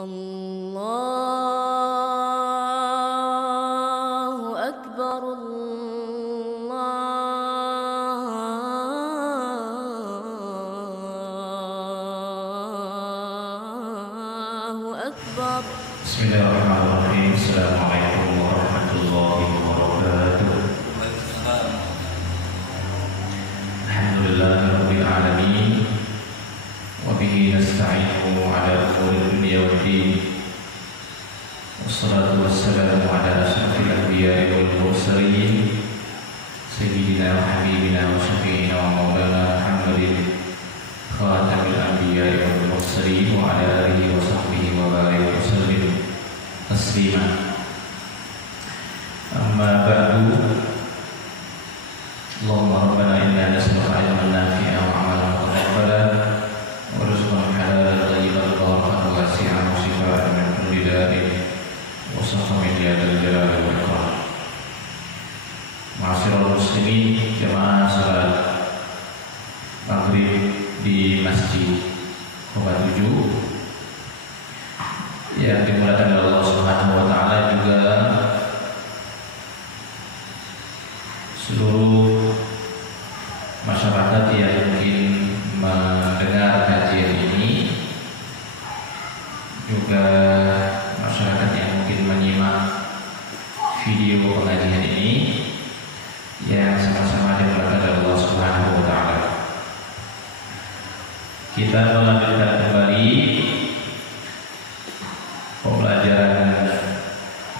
الله أكبر الله أكبر. Bismillahirrahmanirrahim. Assalamualaikum warahmatullahi wabarakatuh. Alhamdulillahirabbil alamin. Wa bihi nasta'inu ala umuri dunya waddin. Wassalatu wassalamu ala asyrafil anbiya'i wal mursalin sayyidina wa habibina wa syafi'ina wa maulana Muhammadin khatamil anbiya'i wal mursalin wa ala alihi wa sahbihi wa barik wa sallim taslima. Amma ba'du. Allahumma rabbana inna nas'aluka ilman nafi'an wa 'amalan mutaqabbalan wa rizqan halalan thayyiban barakan wasi'an wa shifaa'an min kulli da'in wa saqamin ya dzal jalali wal ikram. Ma'asyiral muslimin, jamaah salat maghrib di Masjid Quba 7 yang dimulakan oleh Allah Subhanahu wa taala, juga seluruh masyarakat yang mungkin mendengar kajian ini, juga masyarakat yang mungkin menyimak video pengajian ini, yang sama-sama dimulakan oleh Allah Subhanahu wa taala. Kita melanjutkan kembali pembelajaran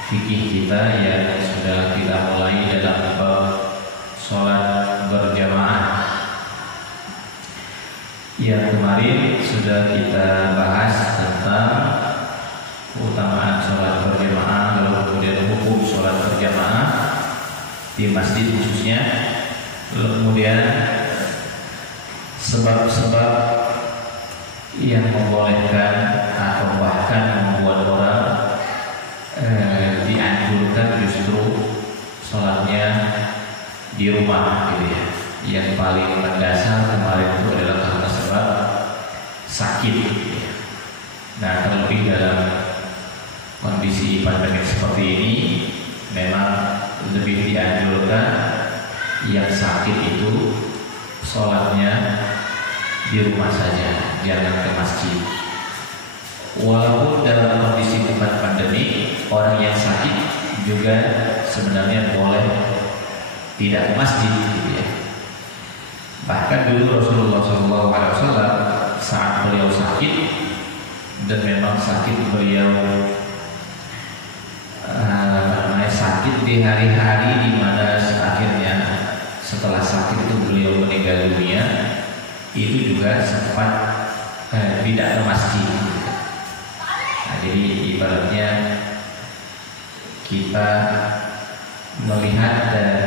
fikih kita yang sudah kita mulai dalam bab sholat berjamaah, yang kemarin sudah kita bahas tentang keutamaan sholat berjamaah, lalu kemudian hukum sholat berjamaah di masjid khususnya, lalu kemudian sebab-sebab yang membolehkan atau bahkan membuat orang dianjurkan justru sholatnya di rumah, gitu ya. Yang paling mendasar kemarin itu adalah karena sebab sakit, gitu ya. Nah, terlebih dalam kondisi pandemi seperti ini, memang lebih dianjurkan yang sakit itu sholatnya di rumah saja, jangan ke masjid. Walaupun dalam kondisi bukan pandemi, orang yang sakit juga sebenarnya boleh tidak ke masjid, gitu ya. Bahkan dulu Rasulullah SAW saat beliau sakit, dan memang sakit beliau sakit di hari-hari di mana akhirnya setelah sakit itu beliau meninggal dunia, itu juga sempat tidak ke masjid. Nah, jadi ibaratnya kita melihat dan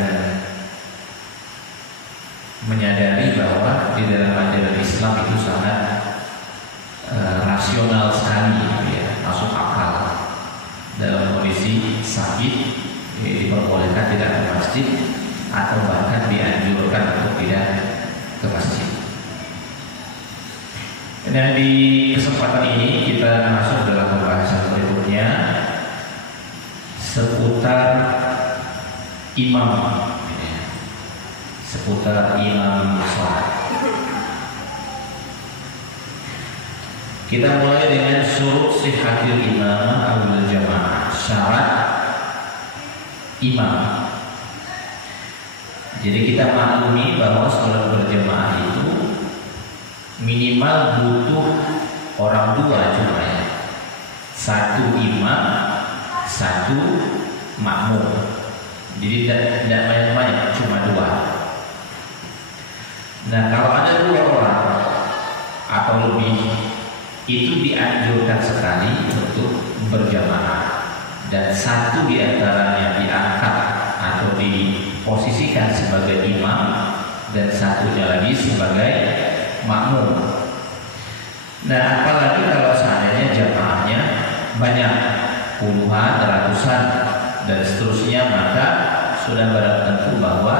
menyadari bahwa di dalam ajaran Islam itu sangat rasional sekali, gitu ya, masuk akal. Dalam kondisi sakit diperbolehkan tidak ke masjid, atau bahkan dianjurkan untuk tidak ke masjid. Dan di kesempatan ini kita masuk dalam pembahasan berikutnya seputar imam, seputar imam sholat. Kita mulai dengan syurut sihhatil imamah awil jamaah, syarat imam. Jadi kita maklumi bahwa sholat berjamaah itu minimal butuh orang dua cuma ya. Satu imam, satu makmum. Jadi tidak banyak-banyak, cuma dua. Nah, kalau ada dua orang atau lebih, itu dianjurkan sekali untuk berjamaah, dan satu di antaranya diangkat atau diposisikan sebagai imam, dan satunya lagi sebagai makmum. Nah, apalagi kalau seandainya jamaahnya banyak, puluhan, ratusan, dan seterusnya, maka sudah barang tentu bahwa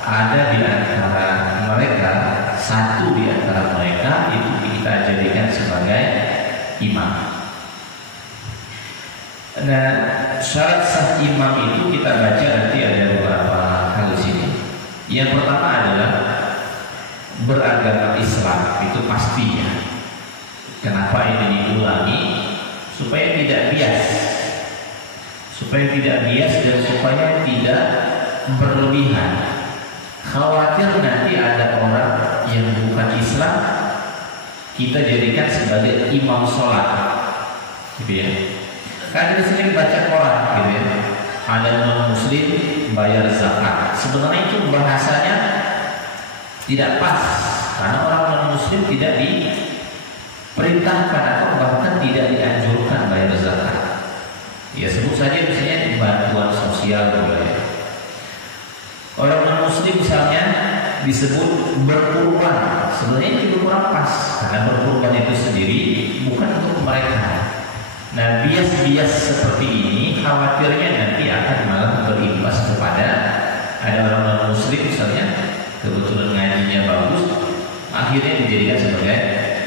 ada di antara mereka, satu di antara mereka itu kita jadikan sebagai imam. Nah, syarat sah imam itu kita baca nanti ada beberapa hal di sini. Yang pertama adalah beragama Islam, itu pasti ya. Kenapa ini diulangi? Supaya tidak bias, dan supaya tidak berlebihan. Khawatir nanti ada orang yang bukan Islam kita jadikan sebagai imam sholat, gitu ya. Kan di sini baca Quran, gitu ya. Ada non Muslim bayar zakat. Sebenarnya itu bahasanya tidak pas, karena orang non Muslim tidak diperintahkan atau bahkan tidak dianjurkan bayar zakat. Ya sebut saja misalnya bantuan sosial boleh. Orang non Muslim misalnya disebut berkurban. Sebenarnya itu kurang pas, karena berkurban itu sendiri bukan untuk mereka. Nah, bias-bias seperti ini khawatirnya nanti akan malah berimbas kepada ada orang non-muslim misalnya kebetulan ngajinya bagus, akhirnya dijadikan sebagai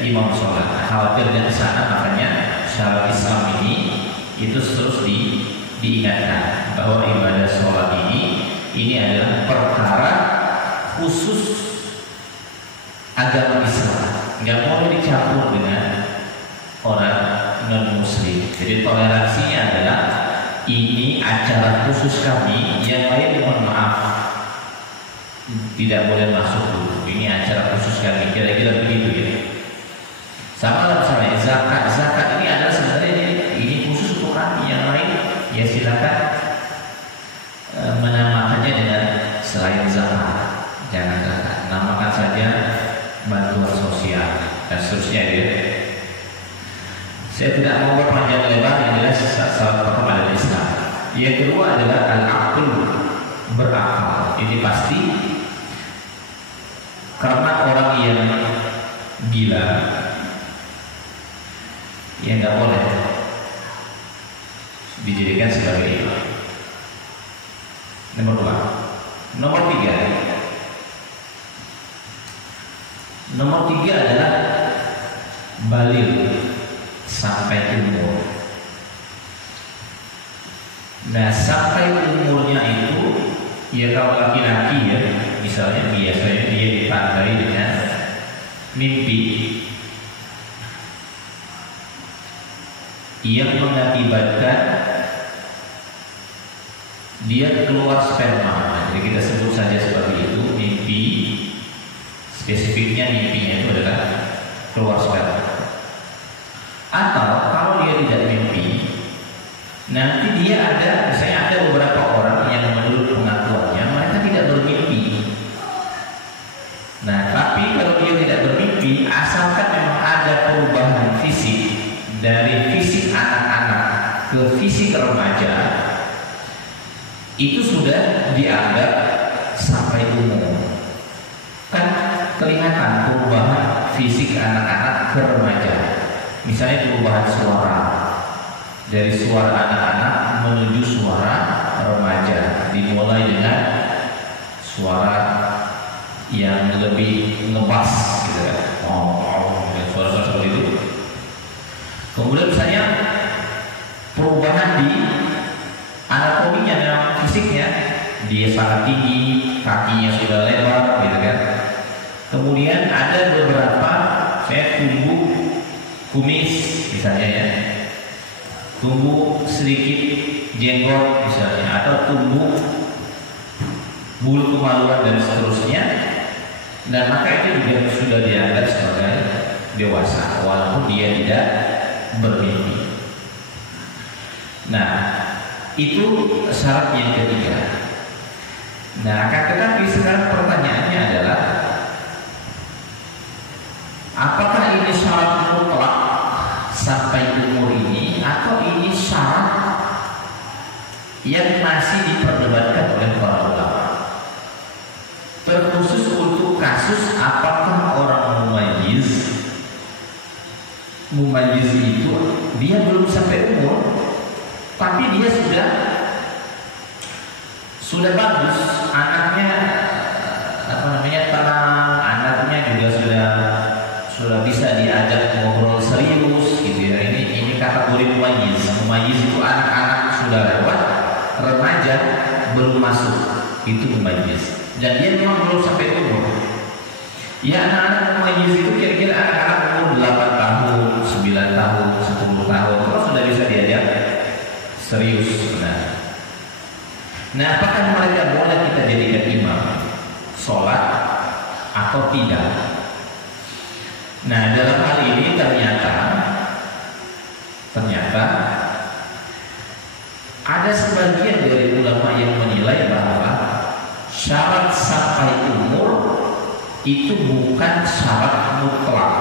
imam sholat. Nah, khawatirnya ke sana, makanya syarat Islam ini itu terus diingatkan bahwa ibadah sholat ini adalah perkara khusus agama Islam, nggak boleh dicampur dengan orang non Muslim. Jadi toleransinya adalah ini acara khusus kami, yang lain mohon maaf tidak boleh masuk dulu. Ini acara khusus kami, kira-kira begitu ya. Sama lah misalnya zakat ini adalah sebenarnya ini khusus untuk kami, yang lain ya silakan menamakannya dengan selain zakat, jangan zakat, namakan saja bantuan sosial dan seterusnya ya. Saya tidak mau berpanjang lebar, yang jelas salah pertama adalah Islam. Yang kedua adalah al-aql, berakal. Ini pasti karena orang yang gila yang nggak boleh dijadikan sebagai imam. Nomor 2. Nomor 3 adalah baligh, sampai umur. Nah, sampai umurnya itu ya kalau laki-laki ya, misalnya biasanya dia ditandai dengan mimpi yang mengakibatkan dia keluar sperma. Jadi kita sebut saja seperti itu, mimpi. Spesifiknya mimpinya itu adalah keluar sperma. Atau kalau dia tidak mimpi, nanti dia misalnya ada beberapa orang yang menurut pengakuannya mereka tidak bermimpi. Nah, tapi kalau dia tidak bermimpi, asalkan memang ada perubahan fisik dari fisik anak-anak ke fisik remaja, itu sudah dianggap sampai umur. Kan kelihatan perubahan fisik anak-anak ke remaja. Misalnya perubahan suara, dari suara anak-anak menuju suara remaja, dimulai dengan suara yang lebih ngebas gitu ya, suara-suara seperti itu. Kemudian misalnya perubahan di anatominya, memang fisiknya dia sangat tinggi, kakinya sudah lebar gitu kan. Kemudian ada beberapa tumbuh kumis misalnya ya, tumbuh sedikit jenggot misalnya, atau tumbuh bulu kemaluan dan seterusnya. Dan maka itu juga sudah dianggap sebagai dewasa walaupun dia tidak bermimpi. Nah, itu syarat yang ketiga. Nah, tetapi sekarang pertanyaannya adalah, apakah ini syarat mutlak sampai umur ini, atau ini syarat yang masih diperdebatkan oleh para ulama? Terkhusus untuk kasus apakah orang mumayyiz itu dia belum sampai umur, tapi dia sudah bagus, anaknya tenang, anaknya juga sudah bisa diajak ngobrol serius gitu ya. Ini kata kategori mumayyiz. Mumayyiz itu anak-anak sudah lewat, remaja belum masuk, itu mumayyiz. Dan dia memang belum sampai umur. Ya, anak-anak mumayyiz itu kira-kira anak-anak umur 8 tahun, 9 tahun, 10 tahun, kalau sudah bisa diajak serius sebenarnya. Nah, apakah mereka boleh kita jadikan imam sholat atau tidak? Nah, dalam hal ini ternyata ada sebagian dari ulama yang menilai bahwa syarat sampai umur itu bukan syarat mutlak.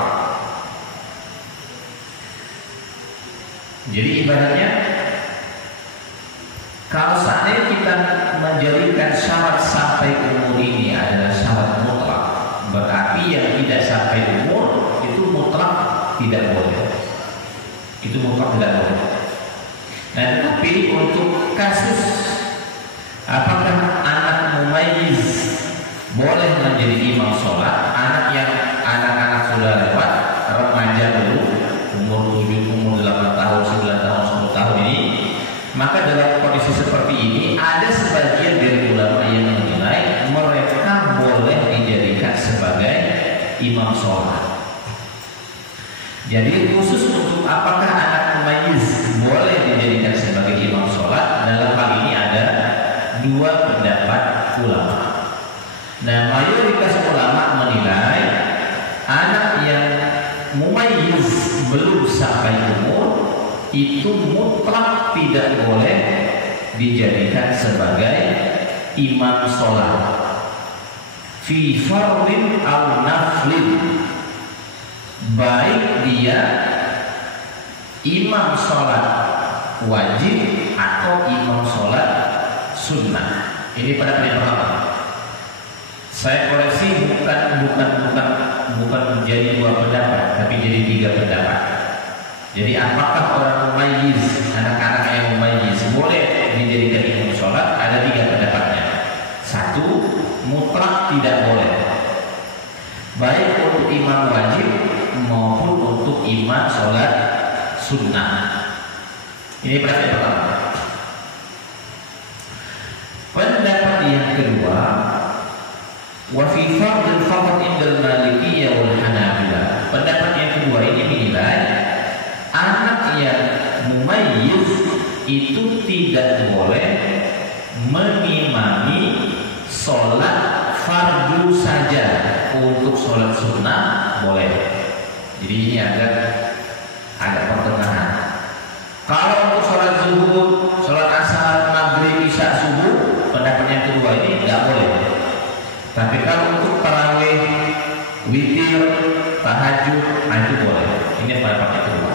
Jadi ibaratnya, kalau seandainya kita menjadikan syarat sampai umur ini adalah syarat mutlak, berarti yang tidak sampai umur itu mutlak tidak boleh. Itu mutlak tidak boleh. Nah, tetapi untuk kasus apakah anak mumayyiz boleh menjadi imam sholat, anak-anak sudah lewat, remaja belum, umur 7, umur 8 tahun, 9 tahun, 10 tahun ini, maka dalam kondisi seperti ini ada sebagian dari ulama yang menilai mereka boleh dijadikan sebagai imam sholat. Jadi khusus untuk apakah anak mumayyiz boleh dijadikan sebagai imam sholat, dalam hal ini ada dua pendapat ulama. Nah, mayoritas ulama menilai anak yang mumayyiz belum sampai umur itu mutlak tidak boleh dijadikan sebagai imam sholat fi fardin aw naflin, baik dia imam sholat wajib atau imam sholat sunnah. Ini pada yang pertama. Saya koreksi, bukan menjadi dua pendapat, tapi jadi 3 pendapat. Jadi apakah orang mumayyiz, anak-anak yang mumayyiz boleh dijadikan imam sholat? Ada 3 pendapatnya. 1, mutlak tidak boleh, baik untuk imam wajib maupun untuk imam sholat sunnah. Ini pendapat yang pertama. Pendapat yang kedua, wa fi fardil faqat indal Malikiyah wal Hanabilah. Pendapat yang kedua ini menilai anak yang mumayyiz itu tidak boleh mengimami sholat fardu saja, untuk sholat sunnah boleh. Jadi ini agak pertengahan. Kalau untuk sholat zuhur, sholat asar, maghrib, isya, subuh, pendapat yang kedua ini nggak boleh. Tapi kalau untuk tarawih, witir, tahajud, itu boleh. Ini pendapat yang kedua.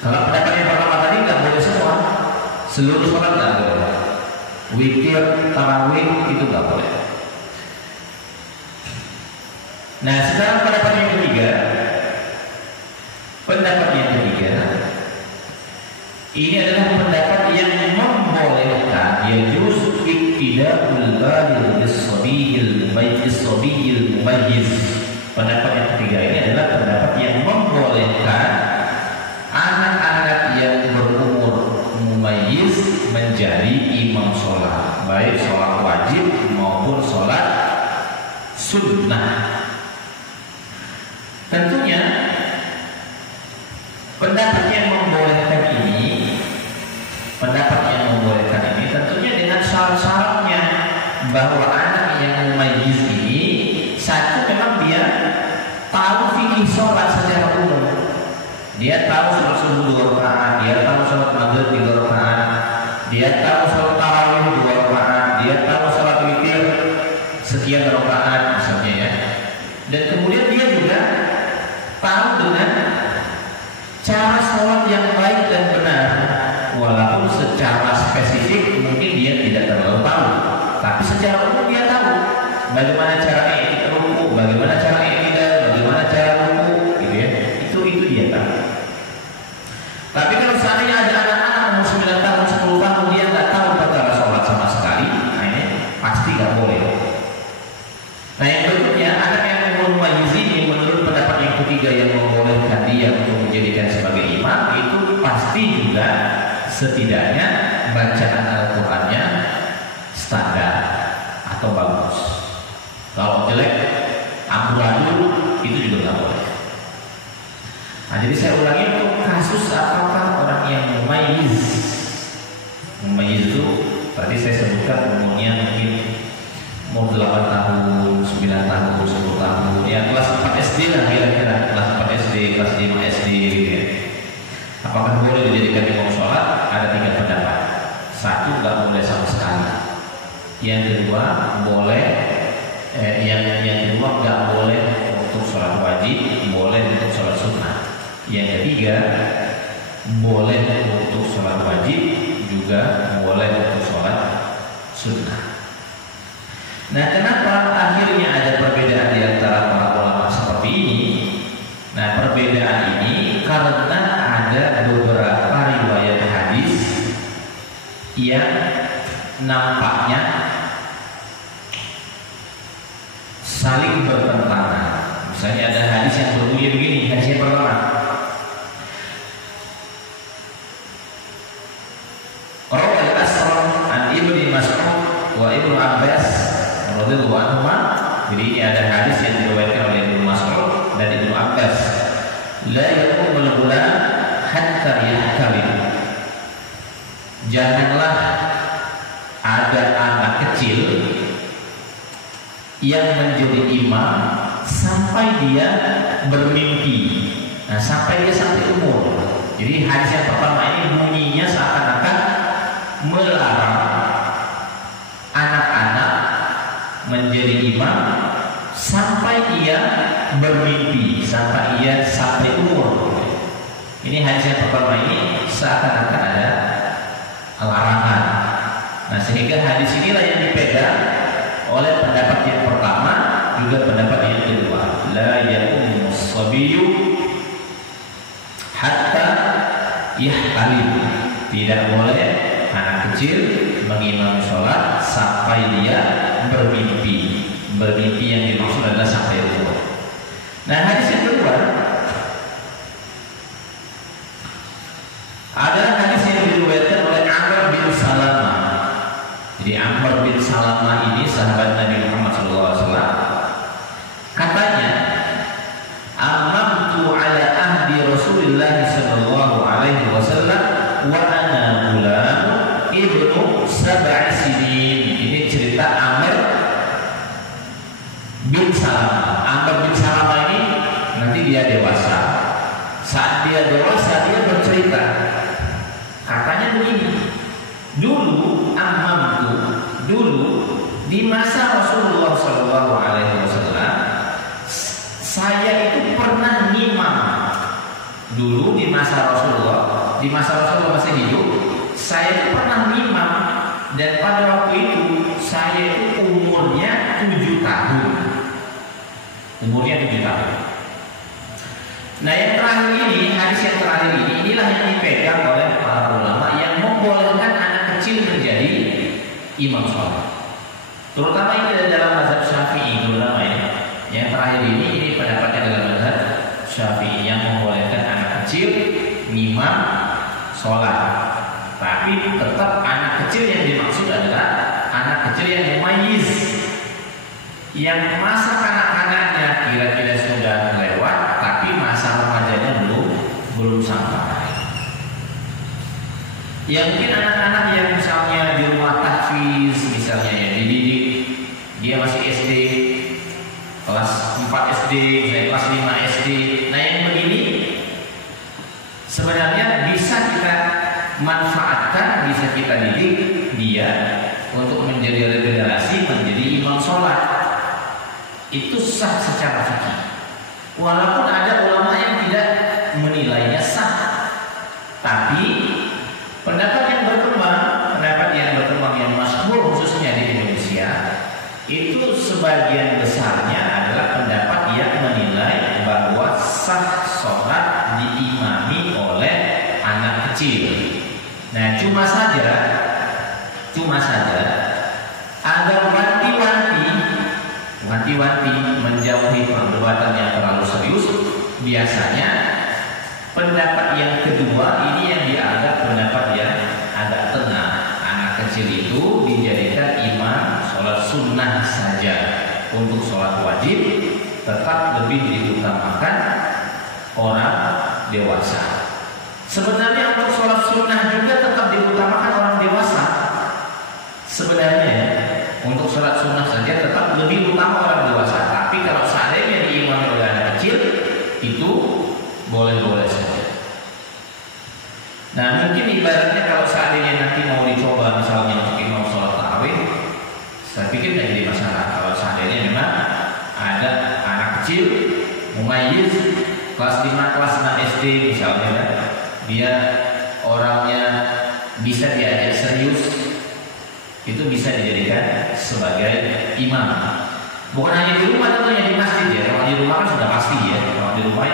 Kalau pendapat yang pertama tadi nggak boleh semua, seluruh sholat nggak boleh. Witir, tarawih itu nggak boleh. Nah, sekarang pendapat yang ketiga. Pendapat yang ketiga ini adalah pendapat yang membolehkan, yajuz iktida'ul baligh bis-sabiyil mumayyiz. Pendapat yang ketiga ini adalah pendapat yang membolehkan anak-anak yang berumur mumayyiz menjadi imam sholat, baik sholat wajib maupun sholat sunnah. Tentunya pendapat yang membolehkan ini tentunya dengan syarat-syaratnya, bahwa anak yang mumayyiz ini, satu, memang dia tahu fikih sholat secara umum. Dia tahu sholat subuh 2 rakaat, dia tahu sholat maghrib 3 rakaat, dia tahu sholat tarawih 2 rakaat, dia tahu sholat witir sekian rakaat misalnya ya. Dan kemudian dia juga tahu dengan cara sholat yang baik dan benar, walaupun secara spesifik mungkin dia tidak terlalu tahu, tapi secara umum dia tahu bagaimana cara ruku, bagaimana cara i'tidal, bagaimana cara ruku, gitu ya. Itu dia tahu. Tapi kalau seandainya ada anak-anak umur 9 tahun, 10 tahun dia nggak tahu perkara sholat sama sekali, nah ini pasti nggak boleh. Nah, yang berikutnya, anak yang umur mumayyiz ini menurut pendapat yang ketiga yang membolehkan dia untuk menjadikan sebagai imam itu pasti juga setidaknya bacaan Al-Qur'annya standar atau bagus. Kalau jelek, amburadul, itu juga nggak boleh. Nah, jadi saya ulangi untuk kasus apakah orang yang mumayyiz. Mumayyiz itu tadi saya sebutkan umurnya mungkin umur 8 tahun, 9 tahun, 10 tahun, ya kelas 4 SD lah kira-kira, kelas 4 SD, kelas 5 SD gitu ya. Apakah boleh dijadikan imam sholat? Ada 3 pendapat. Satu, nggak boleh sama sekali. Yang kedua, boleh. Yang kedua, nggak boleh untuk sholat wajib, boleh untuk sholat sunnah. Yang ketiga, boleh untuk sholat wajib, juga boleh untuk sholat sunnah. Nah, kenapa akhirnya ada perbedaan di antara para ulama seperti ini? Nah, perbedaan ini karena ada beberapa riwayat hadis yang nampaknya saling bertentangan. Misalnya ada hadis yang berbunyi begini, hadis yang pertama, Rawal Asram an Ibnu Mas'ud wa Ibnu Abbas radhiyallahu anhuma. Jadi ini ada hadis yang diriwayatkan oleh Ibnu Mas'ud dan Ibnu Abbas. La yaqumul ghulam hatta yahtalim. Janganlah ada anak kecil yang menjadi imam sampai dia bermimpi. Nah, sampai dia sampai umur. Jadi hadis yang pertama ini bunyinya seakan-akan melarang anak-anak menjadi imam sampai ia bermimpi, sampai ia sampai umur. Ini hadis yang pertama ini seakan-akan ada larangan. Nah, sehingga hadis inilah yang dipegang oleh pendapat yang pertama, juga pendapat yang kedua. La yaqumus sabiyyu hatta yahtalim. Tidak boleh anak kecil mengimami sholat sampai dia bermimpi. Bermimpi yang dimaksud adalah sampai umur. Nah, hadis yang kedua, ada hadis yang diriwayatkan oleh Amr bin Salamah. Jadi Amr bin Salamah ini sahabat Nabi Muhammad SAW. Katanya, amamtu ala ahdi Rasulullah sallallahu alaihi wasallam wa ana gulam ibnu sab'i sinin. Ini cerita Amr bin Salamah. Amr bin Salamah ini nanti dia dewasa. Saat dia dewasa dia bercerita. Katanya begini, dulu di masa Rasulullah Shallallahu Alaihi Wasallam saya itu pernah ngimam. Dulu di masa Rasulullah masih hidup, saya itu pernah ngimam, dan pada waktu itu saya itu umurnya 7 tahun. Nah, yang terakhir ini, hadis yang terakhir ini, inilah yang dipegang oleh para ulama yang membolehkan anak kecil menjadi imam sholat. Terutama ini dalam mazhab Syafi'i ulama ya. Yang terakhir ini pendapatnya dalam mazhab Syafi'i yang membolehkan anak kecil imam sholat. Tapi tetap anak kecil yang dimaksud adalah anak kecil yang mumayyiz, yang masa kanak-kanaknya kira-kira sudah lewat, tapi masa remajanya belum sampai. Ya mungkin anak-anak yang misalnya di rumah tahfiz, misalnya ya dididik, dia masih SD, kelas 4 SD, kelas 5 SD. Nah, yang begini sebenarnya bisa kita manfaatkan, bisa kita didik dia untuk menjadi regenerasi, menjadi imam sholat. Itu sah secara fikih. Walaupun ada ulama yang tidak menilainya sah, tapi pendapat yang berkembang yang masyhur khususnya di Indonesia itu sebagian besarnya adalah pendapat yang menilai bahwa sah sholat diimami oleh anak kecil. Nah, cuma saja agar wanti-wanti menjauhi perdebatan yang terlalu serius, biasanya Pendapat yang kedua ini yang dianggap pendapat yang agak tengah. Anak kecil itu dijadikan imam sholat sunnah saja. Untuk sholat wajib tetap lebih diutamakan orang dewasa. Sebenarnya untuk sholat sunnah juga tetap diutamakan orang dewasa. Sebenarnya untuk sholat sunnah saja tetap lebih utama orang dewasa. Tapi kalau seandainya diimami oleh anak kecil itu boleh-boleh saja. Nah mungkin ibaratnya kalau seandainya nanti mau dicoba misalnya untuk imam sholat tarawih, saya pikir tidak jadi masalah. Kalau seandainya memang ada anak kecil mumayyiz kelas 5, kelas 6 SD misalnya, dia orangnya bisa diajak serius, itu bisa dijadikan sebagai imam. Bukan hanya di rumah tentunya, di masjid ya. Kalau di rumah kan sudah pasti ya. Kalau di rumah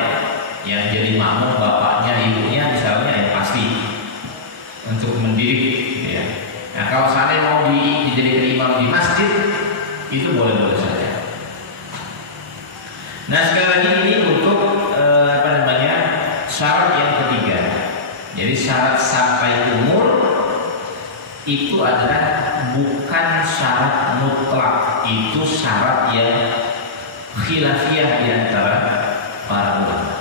yang jadi makmum bapaknya, ibunya misalnya yang pasti untuk mendidik ya. Nah kalau seandainya mau dijadikan imam di masjid itu boleh-boleh saja. Nah sekali lagi ini untuk syarat yang ketiga. Jadi syarat sampai umur itu adalah bukan syarat mutlak, itu syarat yang khilafiyah di antara para ulama.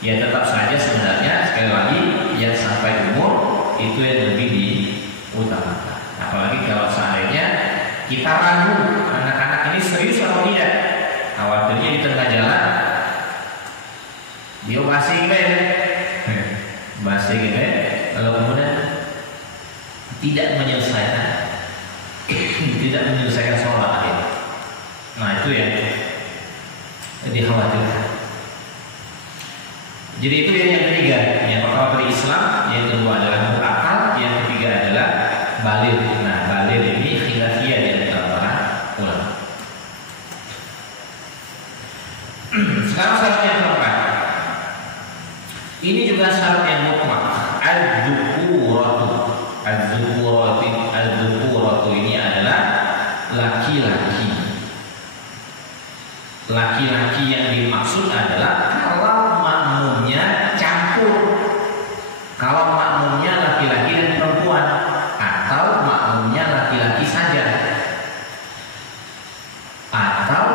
Ya tetap saja sebenarnya sekali lagi yang sampai umur itu yang lebih diutamakan. Apalagi kalau seandainya kita ragu anak-anak ini serius atau tidak, khawatirnya di tengah jalan dia masih gini, kalau kemudian tidak menyelesaikan sholat ini. Nah itu yang dikhawatirkan. Jadi itu yang ketiga. Yang pertama tadi Islam, yang kedua adalah berakal, yang ketiga adalah baligh. Nah baligh ini khilafiyah di antara para ulama. Sekarang syarat yang keempat. Ini juga syarat yang mutlak. Az-zukuratu ini adalah laki-laki. Laki-laki yang dimaksud adalah kalau makmumnya campur. Kalau makmumnya laki-laki dan perempuan, atau makmumnya laki-laki saja, atau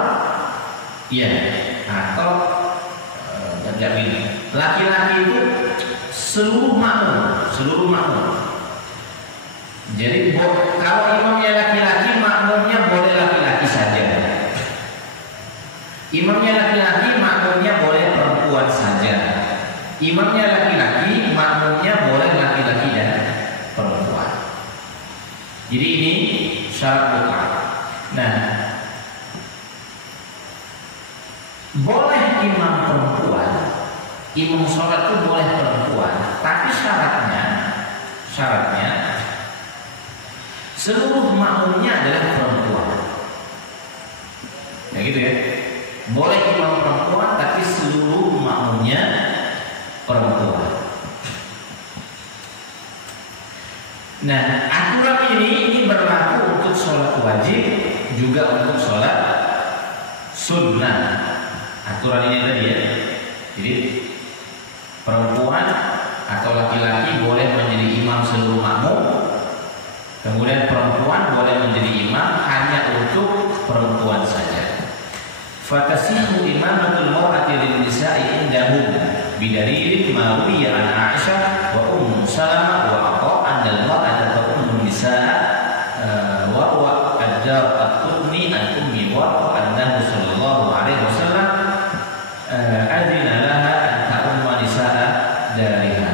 laki-laki itu seluruh makmum. Jadi kalau imamnya laki-laki, makmumnya boleh laki-laki saja. Imamnya laki-laki, makmumnya boleh perempuan saja. Imamnya laki-laki, makmumnya boleh laki-laki dan perempuan. Jadi ini syarat mutlak. Nah, boleh imam perempuan, imam sholat itu boleh perempuan, tapi syaratnya seluruh makmumnya adalah perempuan. Ya gitu ya. Boleh imam perempuan tapi seluruh makmumnya perempuan. Nah, aturan ini berlaku untuk sholat wajib juga untuk sholat sunnah. Aturan ini tadi ya. Jadi perempuan atau laki-laki boleh menjadi imam seluruh makmum. Kemudian perempuan boleh menjadi imam hanya untuk perempuan saja. Fatasihu imamatul mar'ati lin nisa'i indahum bidalil ma ruwiya an Aisyah wa Ummu Salamah wa Atha anna al-mar'ata ta'ummu nisa'a wa huwa ad-Darqutni an Ummi Warqah annahu sallallahu alaihi wasallam adzina laha an ta'umma nisa'a dariha.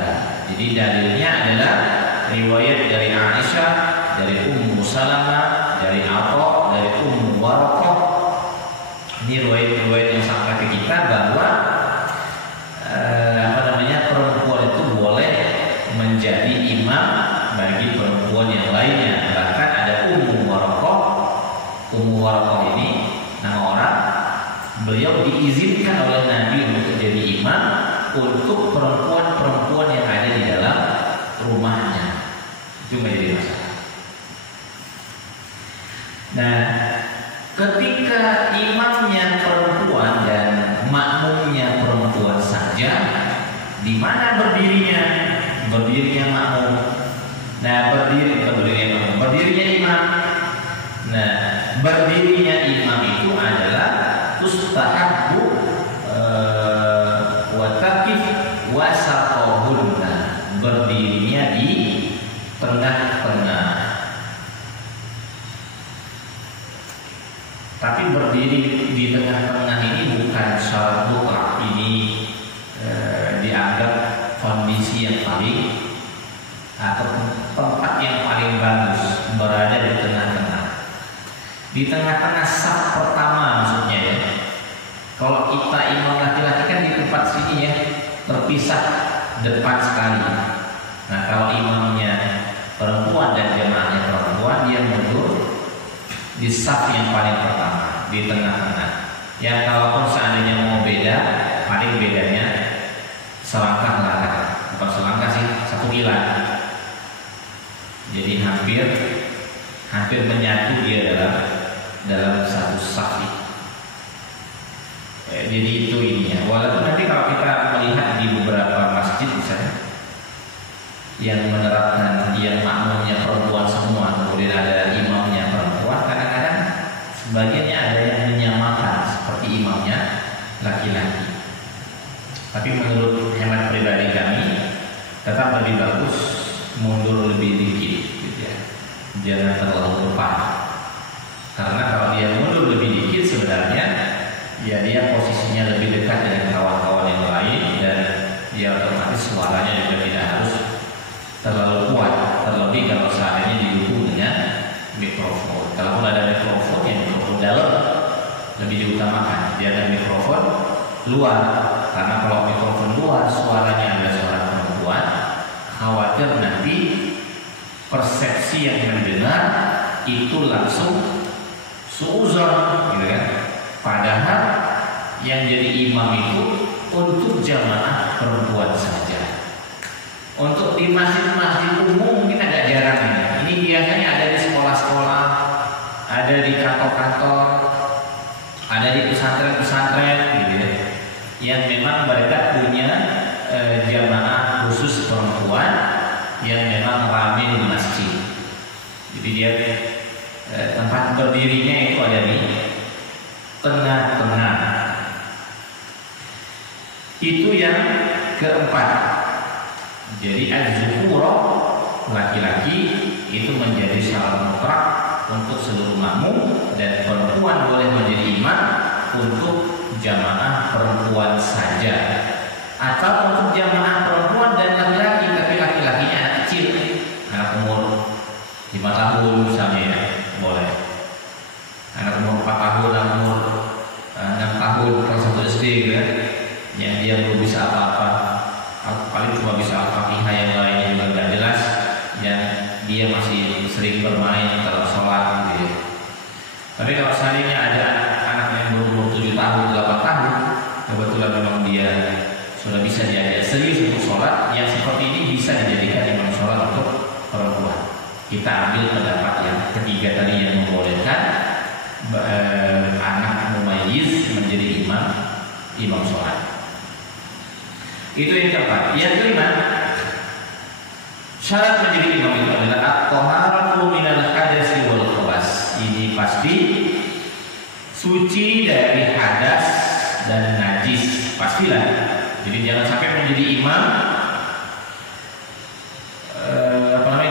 Jadi dalilnya adalah riwayat dari Aisyah, dari Ummu Salamah, dari Atha, dari Ummu Warqah. Ini riwayat yang sampai ke kita bahwa perempuan itu boleh menjadi imam bagi perempuan yang lainnya. Bahkan ada Ummu Warqah. Ummu Warqah ini nama orang, beliau diizinkan oleh Nabi untuk jadi imam untuk perempuan-perempuan yang ada di dalam rumahnya. Itu menjadi masalah. Nah, ketika imamnya perempuan dan makmumnya perempuan saja, di berdirinya makmum. Nah, berdirinya imam. Nah, berdirinya imam itu adalah tustahabbu wa taqif wasaqahunna. Berdirinya di tengah-tengah. Tapi berdiri di tengah-tengah ini bukan syarat mutlak. Ini dianggap kondisi yang paling atau tempat yang paling bagus, berada di tengah-tengah. Di tengah-tengah saf pertama maksudnya ya. Kalau kita imam laki-laki kan di tempat sini ya, terpisah depan sekali. Nah, kalau imamnya perempuan dan jemaahnya perempuan, dia mundur di saf yang paling pertama, di tengah-tengah. Ya, kalaupun seandainya mau beda, paling bedanya selangkah lah, bukan selangkah sih, 1 ilan. Jadi hampir menyatu dia dalam satu saf. Jadi itu ininya. Walaupun nanti kalau kita melihat di beberapa masjid misalnya yang menerapkan yang makmumnya perempuan semua, kemudian ada imamnya perempuan, kadang-kadang sebagiannya ada yang menyamakan seperti imamnya laki-laki. Tapi menurut hemat pribadi kami, tetap lebih bagus mundur lebih dikit, gitu ya. Jangan terlalu depan. Karena kalau dia mundur lebih dikit sebenarnya, ya dia posisinya lebih dekat dengan kawan-kawan yang lain dan dia otomatis suaranya juga tidak harus terlalu kuat. Terlebih kalau seandainya didukung dengan mikrofon. Kalau ada mikrofon, yang mikrofon dalam lebih diutamakan. Jangan mikrofon luar, karena kalau mikrofon luar suaranya adalah suara perempuan, khawatir nanti persepsi yang mendengar itu langsung suuzon, gitu kan? Padahal yang jadi imam itu untuk jamaah perempuan saja. Untuk di masjid-masjid umum mungkin agak jarang ini. Ini biasanya ada di sekolah-sekolah, ada di kantor-kantor, ada di pesantren-pesantren, gitu ya. Yang memang mereka punya jamaah khusus perempuan yang memang ramai di masjid. Jadi dia tempat berdirinya itu ada di tengah-tengah. Itu yang keempat. Jadi az-zukurah, laki-laki itu menjadi syarat mutlak untuk seluruh makmum, dan perempuan boleh menjadi imam untuk jamaah perempuan saja, atau untuk jamaah perempuan dan laki-laki, tapi laki-lakinya anak kecil, anak umur 5 tahun misalnya ya, boleh. Anak umur 4 tahun, anak umur 6 tahun, kelas 1 SD gitu kan, yang dia belum bisa apa-apa, paling cuma bisa Al-Fatihah, yang lainnya juga nggak jelas, yang dia masih sering bermain dalam sholat gitu ya. Tapi kalau seandainya ada anak yang berumur 7 tahun, 8 tahun, kebetulan memang dia sudah bisa diajak serius untuk sholat, yang seperti ini bisa dijadikan imam sholat untuk perempuan. Kita ambil pendapat yang ketiga tadi yang membolehkan anak mumayyiz menjadi imam sholat. Itu yang keempat. Yang kelima, syarat menjadi imam itu adalah at-taharatu minal hadasi wal khabas. Ini pasti suci dari hadas dan najis, pastilah. Jadi jangan sampai menjadi imam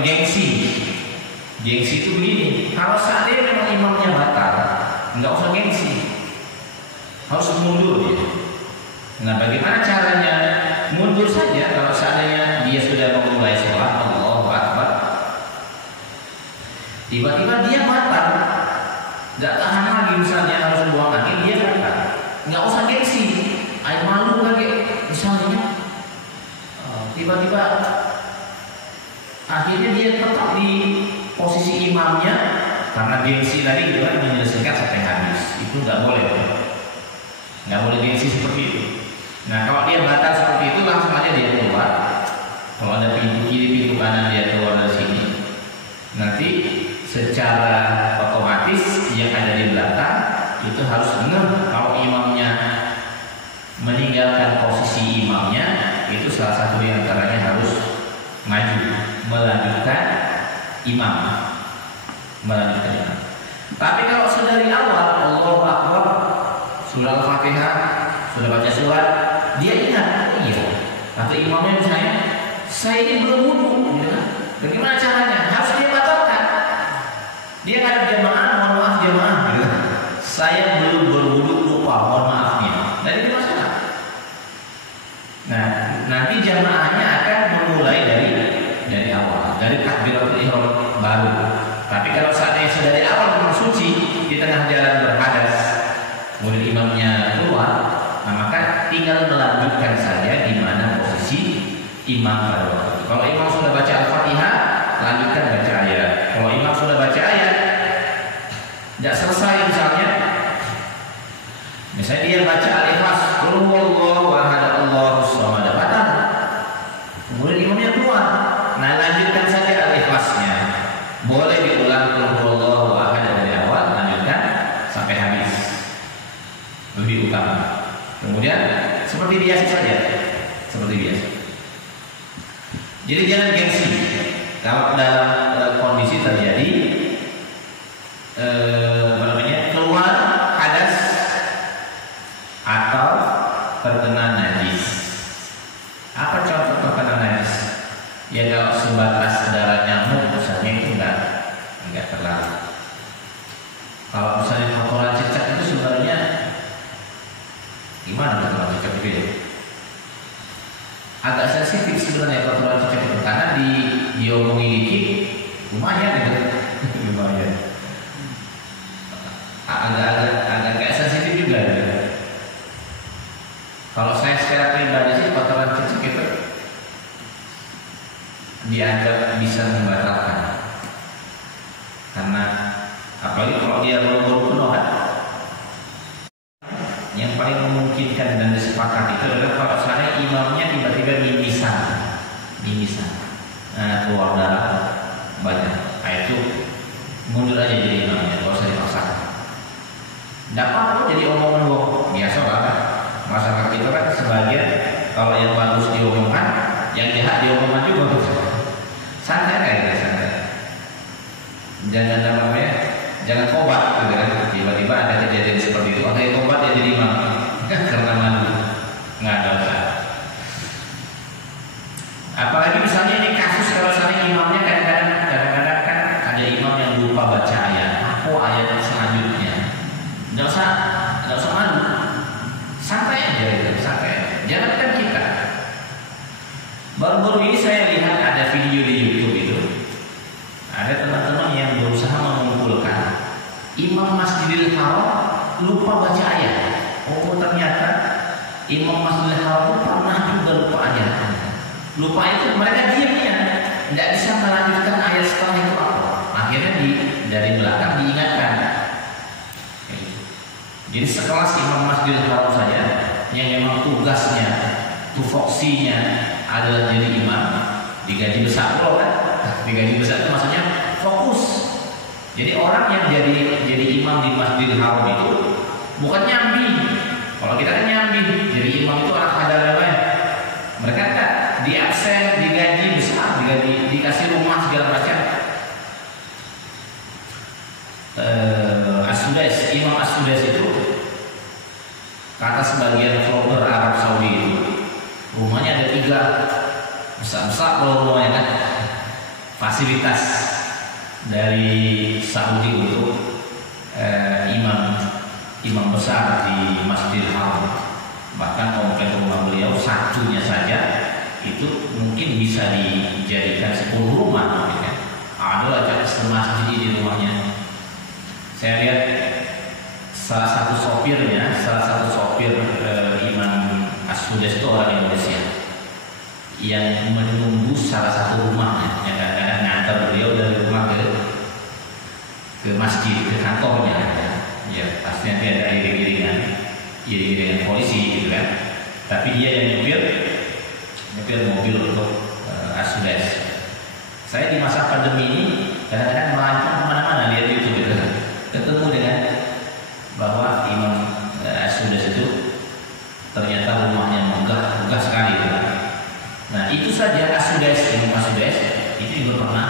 gengsi. Gengsi itu begini, kalau seandainya memang imamnya batal, nggak usah gengsi, harus mundur dia. Nah, bagaimana caranya? Mundur saja. Kalau seandainya dia sudah memulai sholat, Allahu Akbar, tiba-tiba dia batal, nggak tahan lagi, misalnya harus buang angin, dia batal, nggak usah gengsi, ayo malu lagi, misalnya tiba-tiba akhirnya dia tetap di posisi imamnya karena gengsi tadi itu kan menyelesaikan sampai habis. Itu nggak boleh gengsi seperti itu. Nah, kalau dia batal seperti itu, langsung aja dia keluar. Kalau ada pintu kiri, pintu kanan, dia keluar dari sini. Nanti secara otomatis yang ada di belakang itu harus dengar kalau imamnya meninggalkan posisi imamnya, itu salah satu di antaranya harus maju melanjutkan imam, melanjutkan imam. Tapi kalau sudah dari awal Allahu Akbar, surah Al-Fatihah, sudah baca surat, dia ingat, oh iya, kata imamnya misalnya, saya ini belum wudu, gitu kan? Bagaimana caranya? Harus dia batalkan. Dia nggak jamaah, mohon maaf jamaah, gitu kan? Saya belum berwudu, lupa, mohon maafnya. Dan itu masalah. Nah, nanti jamaahnya akan memulai dari awal, dari takbiratul ihram baru. Tapi kalau seandainya sudah dari awal memang suci, di tengah jalan berhadas, kemudian imamnya keluar, nah maka tinggal melanjutkan saja di mana posisi imam pada waktu itu. Kalau imam sudah baca Al-Fatihah, lanjutkan baca ayat. Kalau imam sudah baca ayat, tidak selesai misalnya dia baca Al-Ikhlas, qul huwallahu ahad Allahus samad, batal. Kemudian imamnya keluar, nah lanjutkan saja Al-Ikhlasnya. Boleh diulang qul huwallahu ahad dari awal, lanjutkan sampai habis. Lebih utama. Kemudian seperti biasa saja, seperti biasa. Jadi jangan gengsi. Kalau dalam kondisi terjadi keluar hadas atau terkena najis. Apa contoh terkena najis? Ya kalau sebatas darah nyamuk misalnya itu enggak terlalu. Kalau misalnya kotoran cecak itu sebenarnya gimana kotoran cecak itu ya? Agak sensitif sebenarnya kotoran cecak itu karena diomongin dikit lumayan gitu. Lumayan. Agak sensitif juga gitu. Kalau saya secara pribadi sih kotoran cecak itu dianggap bisa membatalkan, karena apalagi kalau dia baru penuh kan. Yang paling memungkinkan dan disepakati itu adalah kalau misalnya imamnya tiba-tiba mimisan, keluar darah banyak, itu mundur aja jadi imamnya, kalau usah dipaksakan. Tidak apa-apa jadi omongan biasa lah. Masyarakat kita kan sebagian kalau yang bagus diomongkan, yang jahat diomongkan juga. Santai aja, santai. Jangan kobat gitu kan. Tiba-tiba ada kejadian seperti itu, ada kobat ya jadi imam karena malu. Nggak ada usah. Apalagi misalnya ini kasus kalau misalnya imamnya kadang-kadang kan ada imam yang lupa baca ayat. Apa ayat selanjutnya? Nggak usah malu. Santai aja gitu, santai. Jangankan kita. Baru-baru ini saya lihat ada video di YouTube itu. Ada teman-teman yang berusaha mengumpulkan imam Masjidil Haram lupa baca ayat. Oh ternyata imam Masjidil Haram pernah juga lupa ayat. Lupa itu mereka diamnya, tidak bisa melanjutkan ayat setelah itu apa. Akhirnya dari belakang diingatkan. Jadi sekelas imam Masjidil Haram saja yang memang tugasnya, tupoksinya adalah jadi imam, digaji besar loh kan? Digaji besar itu maksudnya fokus. Jadi orang yang jadi imam di Masjidil Haram itu bukan nyambi. Kalau kita kan nyambi, jadi imam itu anak hadal namanya. Mereka enggak, di absen, digaji besar, dikasih rumah segala macam. As-Sudais, Imam As-Sudais itu kata sebagian vlogger Arab Saudi itu rumahnya ada 3 besar-besar kalau rumahnya kan, fasilitas dari Saudi untuk imam besar di Masjidil Haram. Bahkan komplek rumah beliau satunya saja itu mungkin bisa dijadikan 10 rumah gitu kan. Ada masjid di rumahnya. Saya lihat salah satu sopir Imam As-Sudais itu orang Indonesia yang menunggu salah satu rumahnya, yang kadang-kadang ngantar beliau dari rumah ke masjid, ke kantornya. Ya pasti nanti ada iring-iringan polisi gitu kan. Tapi dia yang nyupir mobil untuk As-Sudais. Saya di masa pandemi ini kadang-kadang melancong kemana-mana lihat YouTube gitu kan. Ketemu dengan bahwa Imam As-Sudais itu ternyata rumahnya megah sekali. Nah itu saja As-Sudais, Imam As-Sudais itu juga pernah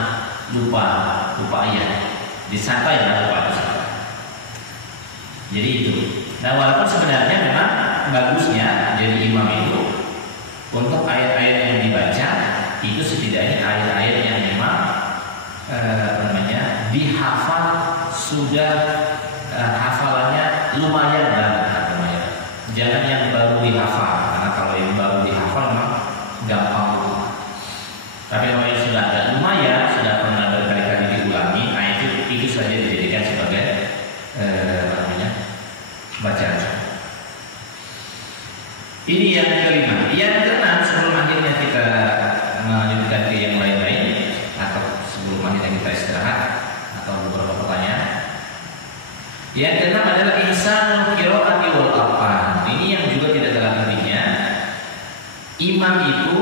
lupa ayat. Disantai lah lupa disantai. Jadi itu. Nah walaupun sebenarnya memang bagusnya jadi imam itu untuk ayat-ayat yang dibaca itu setidaknya ayat-ayat yang memang dihafal sudah hafalannya lumayan lah, lumayan. Jangan yang baru dihafal, karena kalau yang baru dihafal memang gampang. Tapi kalau yang sudah ada lumayan, sudah pernah berkali-kali diulangi, nah itu saja dijadikan sebagai bacaan. Ini yang kelima. Yang keenam, sebelum akhirnya kita melanjutkan ke yang lain-lain atau sebelum akhirnya kita istirahat atau beberapa pertanyaan. Yang keenam adalah ihsanul qiraati wal afan. Ini yang juga tidak kalah pentingnya. Imam itu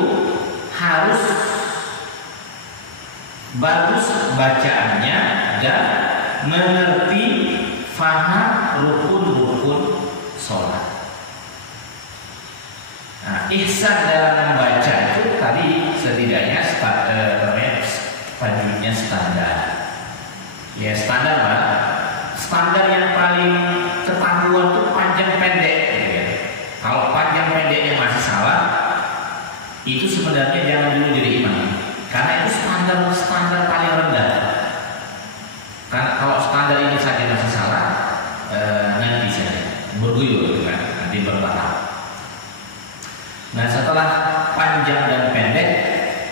harus bagus bacaannya dan mengerti faham rukun-rukun sholat. Nah, ihsan dalam membaca itu tadi setidaknya tajwidnya standar. Ya standar lah. Standar yang paling ketahuan itu panjang pendek. Ya. Kalau panjang pendeknya masih salah, itu sebenarnya jangan dulu jadi imam. Karena itu standar paling rendah. Karena kalau standar ini saja masih salah, nanti saja berguyur kan, nanti bertahap. Nah setelah panjang dan pendek,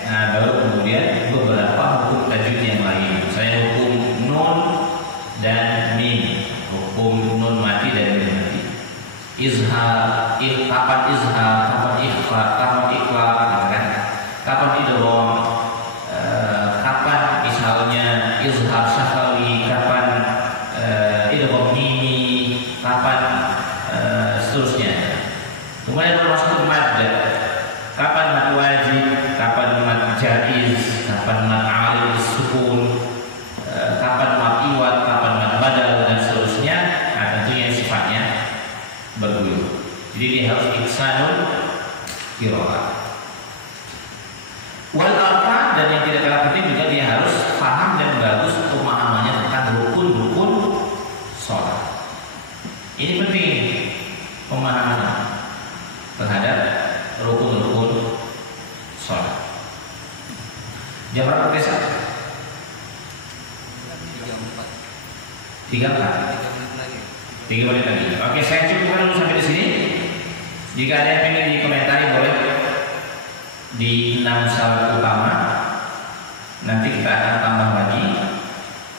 nah baru kemudian beberapa hukum tajwid yang lain. Misalnya hukum nun dan mim, hukum nun mati dan mim mati. Izhar, kapan izhar, kapan ikhfa, kapan ikhlas, kan? Kapan idgham, kapan misalnya izhar syafawi, kapan idgham mimi, kapan seterusnya. Kemudian termasuk mad, kapan mad wajib, kapan mad jaiz, kapan mad alil sukun, kapan mad iwat, kapan mad badal dan seterusnya. Nah tentunya sifatnya berguyur. Jadi dia harus ihsanul qiraat. Wal arkan, dan yang tidak kalah penting juga dia harus paham dan bagus pemahamannya tentang rukun-rukun sholat. Ini penting pemahaman terhadap rukun-rukun sholat. Jam berapa besok? 3 menit lagi. Oke, saya cukupkan dulu sampai di sini. Jika ada yang ingin dikomentari boleh di 6 salat utama. Nanti kita akan tambah lagi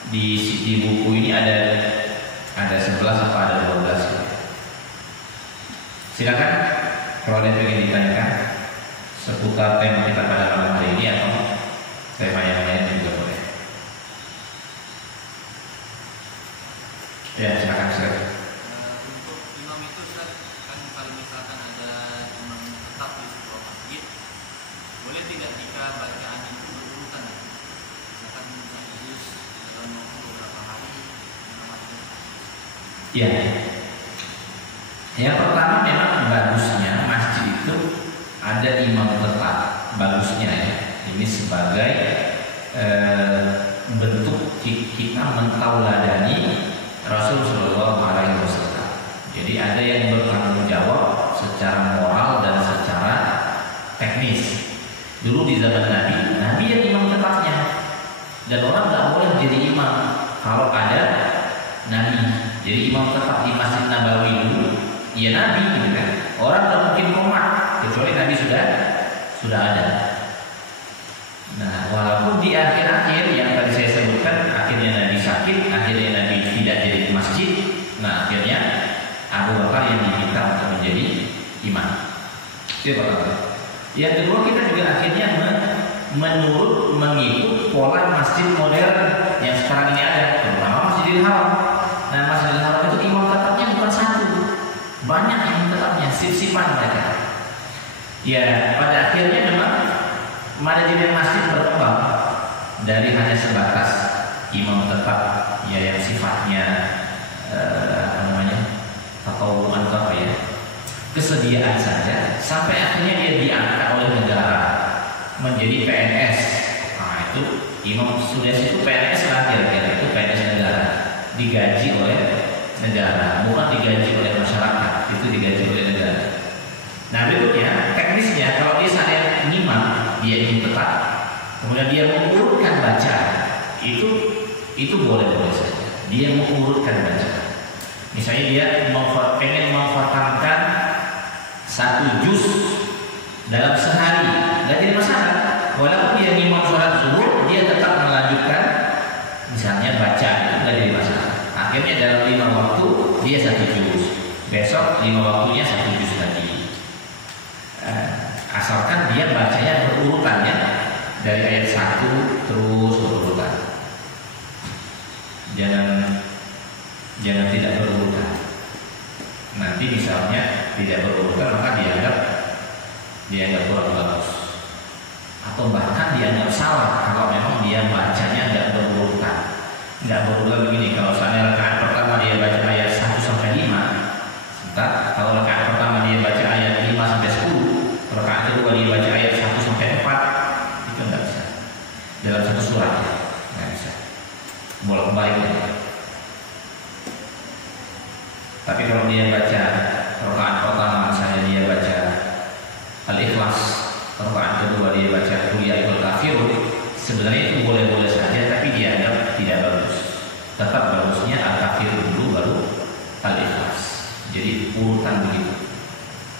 di buku ini ada 11 atau ada 12. Silakan kalau ada yang ingin ditanyakan seputar tema kita pada malam hari ini atau tema yang lain juga boleh. Ya, silakan. Untuk imam itu kan kalau misalkan ada imam tetap di sebuah masjid, boleh tidak jika bacaan itu berurutan? Misalkan juz dalam beberapa hari namanya. Ya. Yang pertama memang bagusnya masjid itu ada imam tetap. Bagusnya ya. Ini sebagai bentuk kita mentauladani Rasul Shallallahu Alaihi Wasallam. Jadi ada yang bertanggung jawab secara moral dan secara teknis. Dulu di zaman Nabi yang imam tetapnya, dan orang nggak boleh jadi imam kalau ada Nabi. Jadi imam tetap di Masjid Nabawi dulu, ya Nabi, gitu kan? Orang nggak mungkin komat kecuali Nabi sudah ada. Nah, walaupun di akhir-akhir yang tadi saya sebutkan, akhirnya Nabi sakit, akhirnya Nabi tidak jadi di masjid. Nah, akhirnya Abu Bakar yang diminta untuk menjadi imam. Itu pertama. Yang kedua, kita juga akhirnya mengikut pola masjid modern yang sekarang ini ada, terutama Masjidil Haram. Nah, Masjidil Haram itu imam tetapnya bukan satu, banyak yang tetapnya, sip-sipan mereka. Ya, pada akhirnya memang manajemen masjid berkembang dari hanya sebatas imam tetap ya yang sifatnya atau apa ya, kesediaan saja, sampai akhirnya dia diangkat oleh negara menjadi PNS. Nah itu Imam Sunes itu PNS lah kira-kira, itu PNS negara, digaji oleh negara, bukan digaji oleh masyarakat, itu digaji oleh negara. Nah berikutnya teknisnya, kalau dia saya ngimam, dia ingin tetap, kemudian dia mengurutkan baca, itu boleh-boleh saja. Dia mengurutkan baca. Misalnya dia pengen memfatamkan 1 juz dalam sehari, nggak jadi masalah. Walaupun dia ngimam sholat zuhur, dia tetap melanjutkan, misalnya baca, itu nggak jadi masalah. Akhirnya dalam 5 waktu dia 1 juz, besok 5 waktunya 1 juz lagi. Asalkan dia bacanya berurutannya dari ayat 1 terus berurutan. Jangan tidak berurutan. Nanti misalnya tidak berurutan, maka dianggap kurang bagus, atau bahkan dianggap salah kalau memang dia bacanya nggak berurutan. Nggak berurutan begini, kalau misalnya rakaat pertama dia baca ayat 1 sampai 5, sebentar, kalau rakaat pertama dia baca ayat 5 sampai 10, rakaat kedua dia baca ayat 1 sampai 4, itu nggak bisa. Dalam satu surat nggak bisa. Bolak-balik. Tapi kalau dia baca rakaat pertama, misalnya dia baca Al-Ikhlas, rakaat kedua dia baca Qul ya ayyuhal kafirun, sebenarnya itu boleh-boleh saja, tapi dianggap tidak bagus. Tetap bagusnya Al-Kafirun dulu baru Al-Ikhlas. Jadi urutan begitu.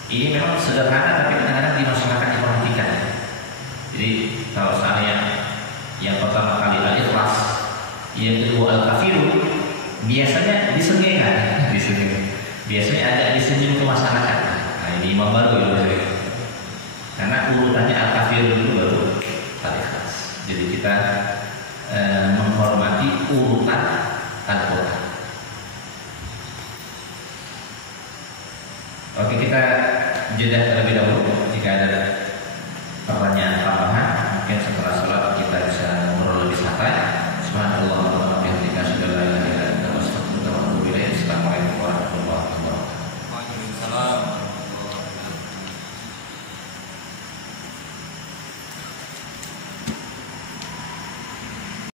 Ini memang sederhana, tapi kadang-kadang di masyarakat diperhatikan. Jadi kalau seandainya yang pertama kali Al-Ikhlas, yang kedua Al-Kafirun, biasanya disengihkan. Biasanya agak disenyum ke masyarakat. Nah ini imam baru ya, karena urutannya Al-Kafirun dulu baru Al-Ikhlas. Jadi kita menghormati urutan Al-Quran. Oke, kita jeda terlebih dahulu jika ada